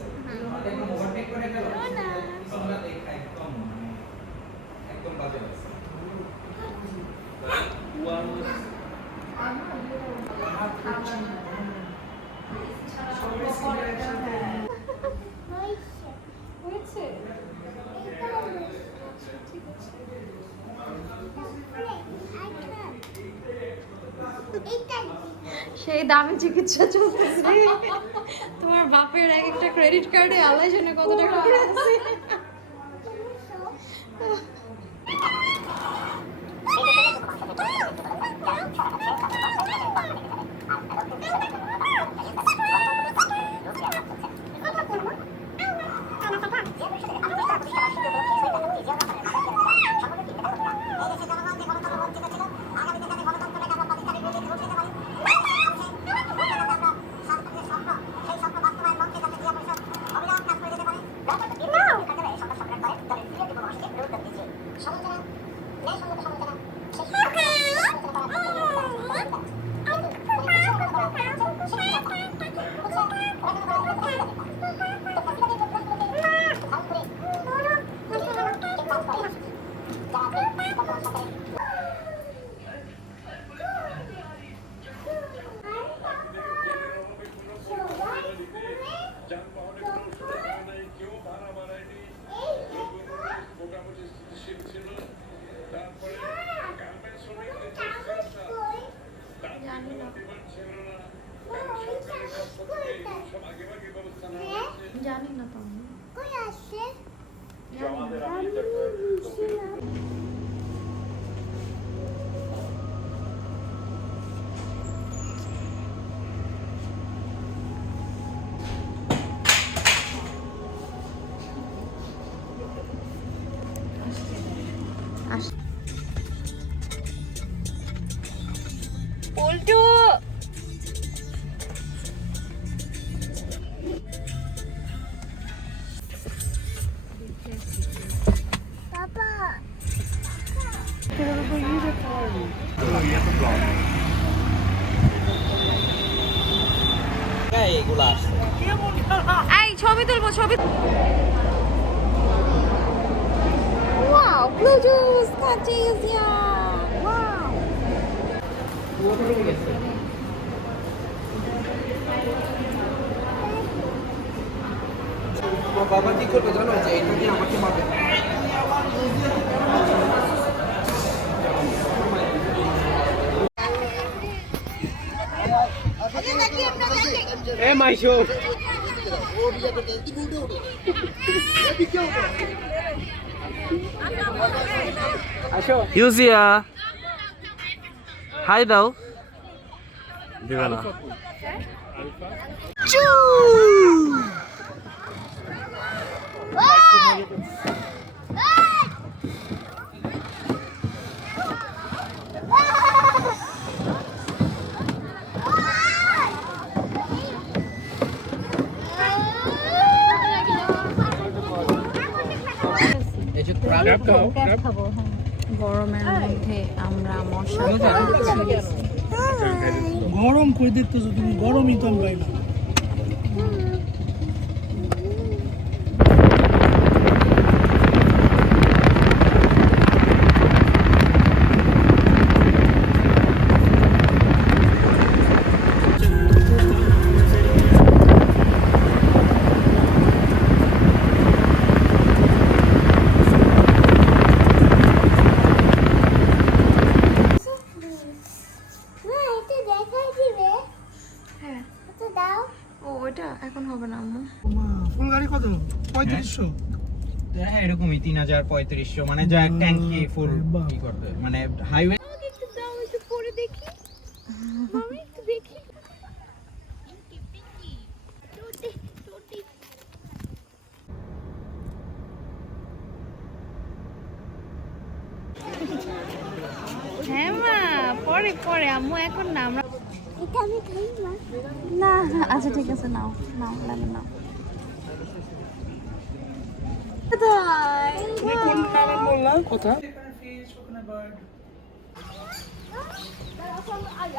আছে একদম ওভারটেক করে গেল না আমরা দেখা একদম বাজে আছে ওয়ান সেই দামি চিকিৎসা চলতেছে তোমার বাপের এক একটা ক্রেডিট কার্ডে আল্লাহ জানে কত টাকা আছে জানি না তো কই আসে পল্টু এইগুলা আছে এই ছবি তুলবো ছবি ওয়াও ব্লু জুস কাচিস ইয়া ওয়াও বাবা কি করবে জানো যে এটা দিয়ে আমাকে মারবে ए माइशो ইউজিয়া হাই দাও দিবা না চু গরমের মধ্যে আমরা মশা গরম করে দিতেছো তুমি গরমই তো আমি পাইলাম এখন হবে না আম্মু ফুল গাড়ি কত 3500 হ্যাঁ এরকমই 3000-3500 মানে যা ট্যাঙ্কি ফুল কি করবে মানে হাইওয়ে একটু দাও একটু পরে দেখি আমি একটু দেখি হ্যাঁ মা পরে পরে আম্মু এখন না আমরা এটা আমি খাই না না আচ্ছা ঠিক আছে নাও নাও লাগে নাও কোন নাম বললাম কথা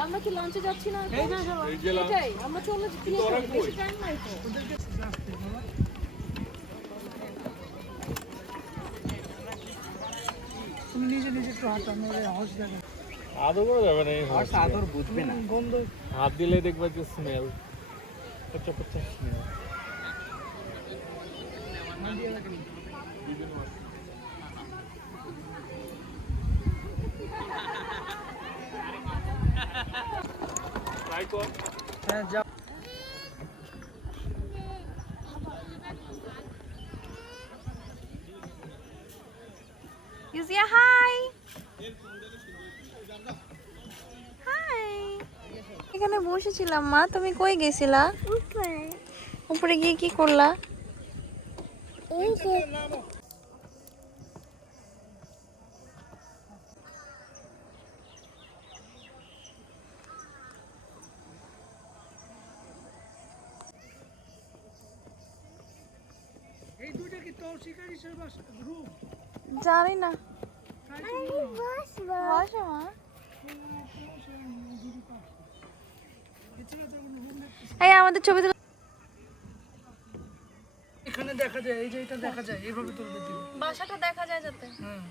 আমরা কি লঞ্চে যাচ্ছি না এটাই আমরা চলে যেতে বেশি টাইম নাই তো একটু হাত আমার হাউস দেখেন আদর করা যাবে না এই আর সাদর বুঝবে না গন্ধ হাত দিলে দেখবা যে স্মেল পচা পচা স্মেল ট্রাই কর হ্যাঁ যা ইউজিয়া হাই হাই এখানে বসেছিলাম মা তুমি কই গেছিলা উপরে গিয়ে কি করলা এই দুইটা কি তোর শিকারিসের বাসা রুম জানি না তাই বসে মা এই আমাদের ছবি তুলে এখানে দেখা যায় এই যে এটা দেখা যায় এইভাবে তুলবে দিবে বাসাটা দেখা যায় যাতে হ্যাঁ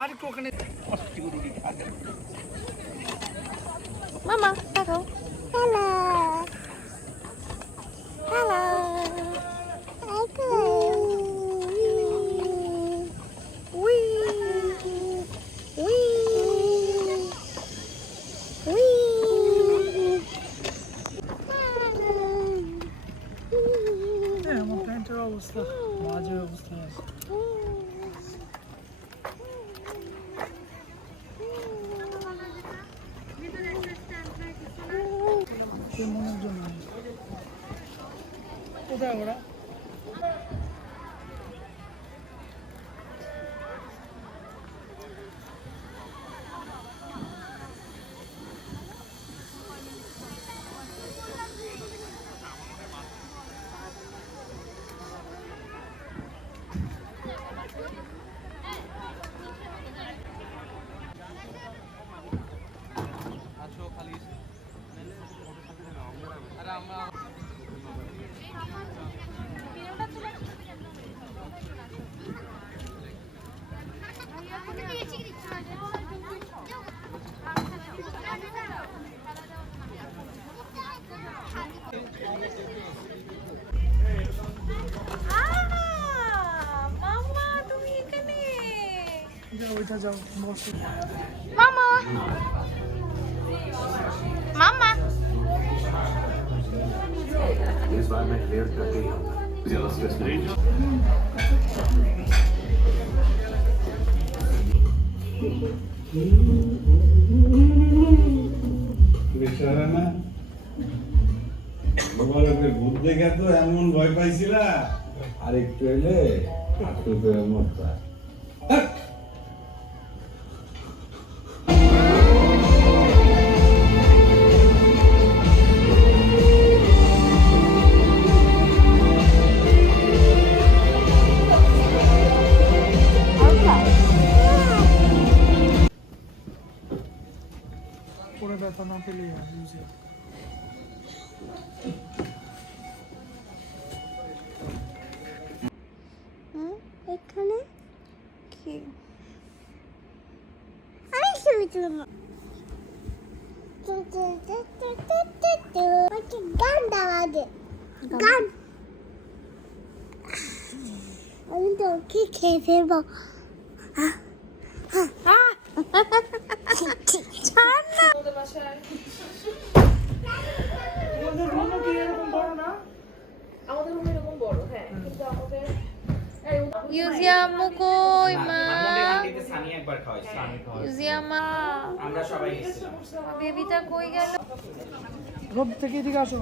আর একটু ওখানে মামা দেখো hello hello we we we হ্যাঁ আমার প্যান্টের অবস্থা বাজে অবস্থায় আছে মনের জন্য কোথায় ওরা মামা তুমি এখানে যাও ওইটা যাও বসো মামা মামা इस बार मैं क्लियर करके ही आऊंगा ज्यादा स्ट्रेस नहीं বেচারা না বাবাকে ভূত দেখে তো এমন ভয় পাইছিলা আর একটু এলে আটকে করে মরতা পরে ব্যথা না পেলেই হয় বুঝে এখানে কি আমি ছবি তুলবো গান দাওয়া দে গান আমি তো কি খেয়ে ফেলবো ছাড় না তোমাদের রুমও কি এরকম বড় না ইউজিয়া কই মা আমাদের হান্ডিতে সানি একবার খাওয়াইছে ইউজিয়া মা আমরা সবাই এসেছিলাম বেবিটা কই গেল রোদ থেকে এদিকে আসো